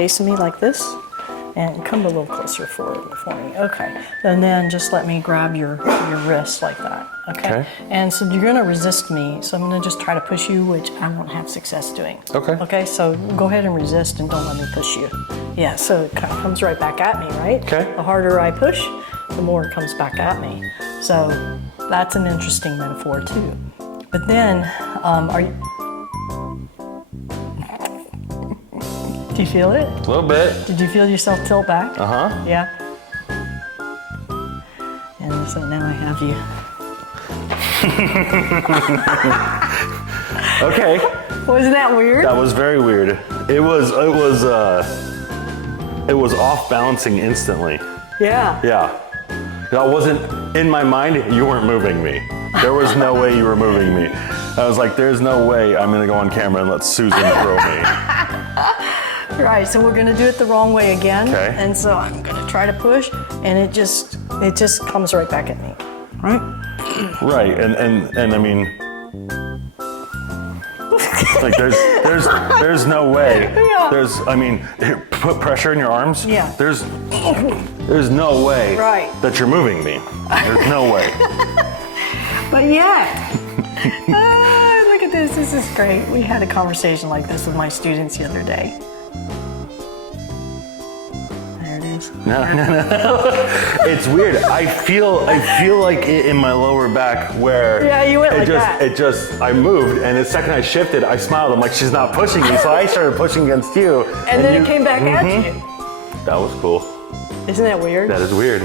Facing me like this, and come a little closer forward for me. Okay, and then just let me grab your wrist like that. Okay. And so you're gonna resist me, so I'm gonna just try to push you, which I won't have success doing. Okay. Okay, so go ahead and resist and don't let me push you. Yeah, so it kind of comes right back at me, right? Okay. The harder I push, the more it comes back at me. So that's an interesting metaphor too. But then, are you? Do you feel it? A little bit. Did you feel yourself tilt back? Uh-huh. Yeah. And so now I have you. Okay. Wasn't that weird? That was very weird. It was off balancing instantly. Yeah. Yeah. That wasn't, in my mind, you weren't moving me. There was no way you were moving me. I was like, there's no way I'm gonna go on camera and let Susan throw me. Right, so we're gonna do it the wrong way again. Okay. And so I'm gonna try to push, and it just comes right back at me, right? Right, and I mean, like there's no way. Yeah. I mean, put pressure in your arms. Yeah. There's no way that you're moving me. There's no way. But yet, look at this, this is great. We had a conversation like this with my students the other day. There it is. No. It's weird. I feel like it in my lower back where you went like that. I moved, and the second I shifted, I smiled. I'm like, she's not pushing me, so I started pushing against you. And then it came back at you. That was cool. Isn't that weird? That is weird.